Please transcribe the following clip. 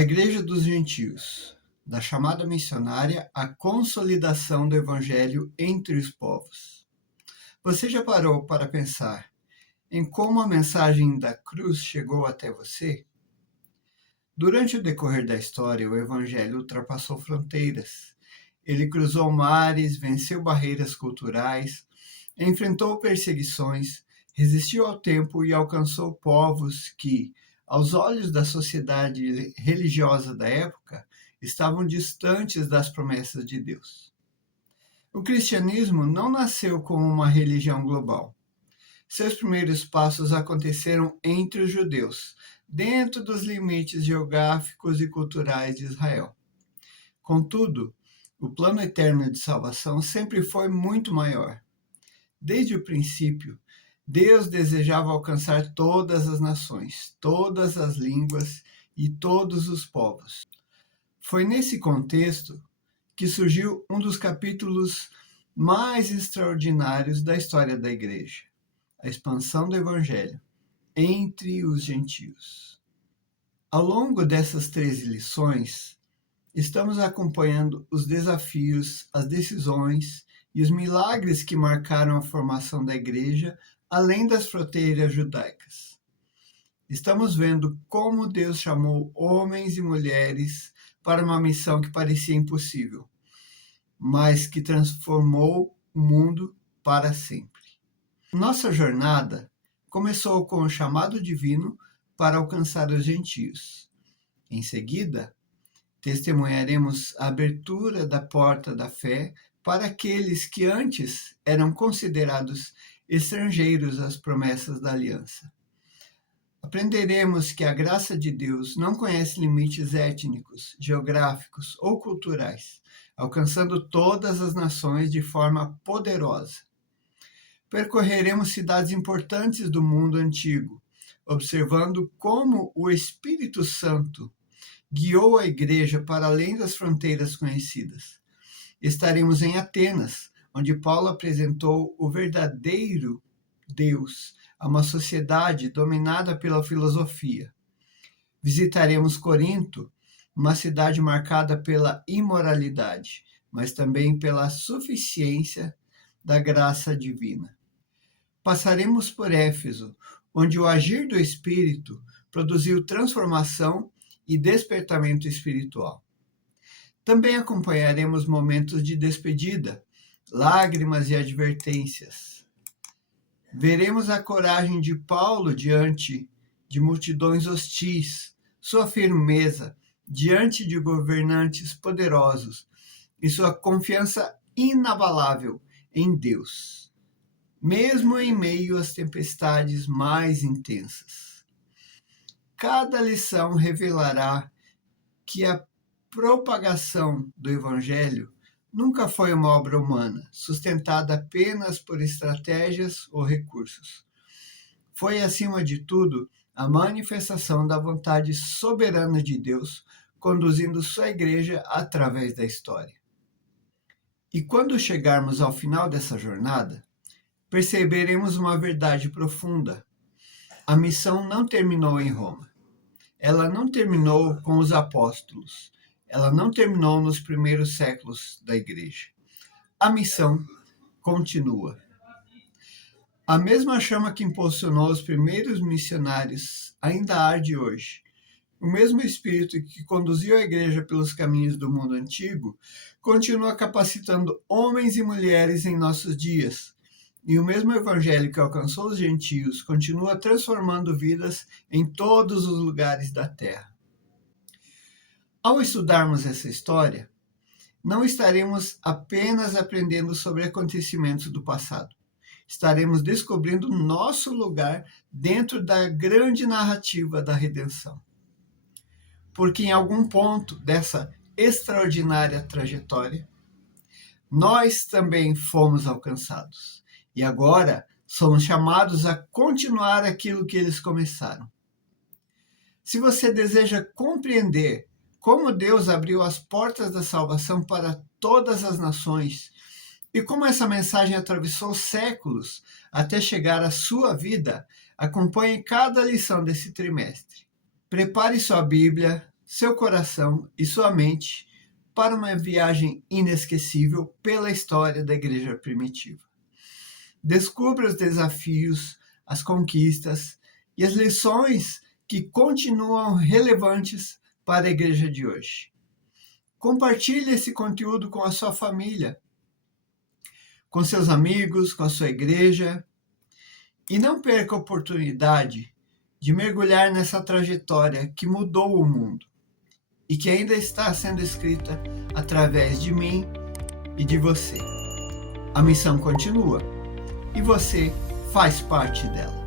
A Igreja dos Gentios, da chamada missionária à consolidação do Evangelho entre os povos. Você já parou para pensar em como a mensagem da cruz chegou até você? Durante o decorrer da história, o Evangelho ultrapassou fronteiras. Ele cruzou mares, venceu barreiras culturais, enfrentou perseguições, resistiu ao tempo e alcançou povos que, aos olhos da sociedade religiosa da época, estavam distantes das promessas de Deus. O cristianismo não nasceu como uma religião global. Seus primeiros passos aconteceram entre os judeus, dentro dos limites geográficos e culturais de Israel. Contudo, o plano eterno de salvação sempre foi muito maior. Desde o princípio, Deus desejava alcançar todas as nações, todas as línguas e todos os povos. Foi nesse contexto que surgiu um dos capítulos mais extraordinários da história da Igreja, a expansão do Evangelho entre os gentios. Ao longo dessas 13 lições, estamos acompanhando os desafios, as decisões e os milagres que marcaram a formação da Igreja além das fronteiras judaicas. Estamos vendo como Deus chamou homens e mulheres para uma missão que parecia impossível, mas que transformou o mundo para sempre. Nossa jornada começou com o chamado divino para alcançar os gentios. Em seguida, testemunharemos a abertura da porta da fé para aqueles que antes eram considerados estrangeiros às promessas da aliança. Aprenderemos que a graça de Deus não conhece limites étnicos, geográficos ou culturais, alcançando todas as nações de forma poderosa. Percorreremos cidades importantes do mundo antigo, observando como o Espírito Santo guiou a Igreja para além das fronteiras conhecidas. Estaremos em Atenas, onde Paulo apresentou o verdadeiro Deus a uma sociedade dominada pela filosofia. Visitaremos Corinto, uma cidade marcada pela imoralidade, mas também pela suficiência da graça divina. Passaremos por Éfeso, onde o agir do Espírito produziu transformação e despertamento espiritual. Também acompanharemos momentos de despedida, lágrimas e advertências. Veremos a coragem de Paulo diante de multidões hostis, sua firmeza diante de governantes poderosos e sua confiança inabalável em Deus, mesmo em meio às tempestades mais intensas. Cada lição revelará que a propagação do Evangelho nunca foi uma obra humana, sustentada apenas por estratégias ou recursos. Foi, acima de tudo, a manifestação da vontade soberana de Deus, conduzindo sua Igreja através da história. E quando chegarmos ao final dessa jornada, perceberemos uma verdade profunda. A missão não terminou em Roma. Ela não terminou com os apóstolos. Ela não terminou nos primeiros séculos da Igreja. A missão continua. A mesma chama que impulsionou os primeiros missionários ainda arde hoje. O mesmo Espírito que conduziu a Igreja pelos caminhos do mundo antigo continua capacitando homens e mulheres em nossos dias. E o mesmo Evangelho que alcançou os gentios continua transformando vidas em todos os lugares da terra. Ao estudarmos essa história, não estaremos apenas aprendendo sobre acontecimentos do passado. Estaremos descobrindo nosso lugar dentro da grande narrativa da redenção. Porque em algum ponto dessa extraordinária trajetória, nós também fomos alcançados. E agora somos chamados a continuar aquilo que eles começaram. Se você deseja compreender como Deus abriu as portas da salvação para todas as nações e como essa mensagem atravessou séculos até chegar à sua vida, acompanhe cada lição desse trimestre. Prepare sua Bíblia, seu coração e sua mente para uma viagem inesquecível pela história da igreja primitiva. Descubra os desafios, as conquistas e as lições que continuam relevantes para a igreja de hoje. Compartilhe esse conteúdo com a sua família, com seus amigos, com a sua igreja, e não perca a oportunidade de mergulhar nessa trajetória que mudou o mundo e que ainda está sendo escrita através de mim e de você. A missão continua e você faz parte dela.